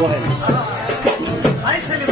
मज़ा आई सिं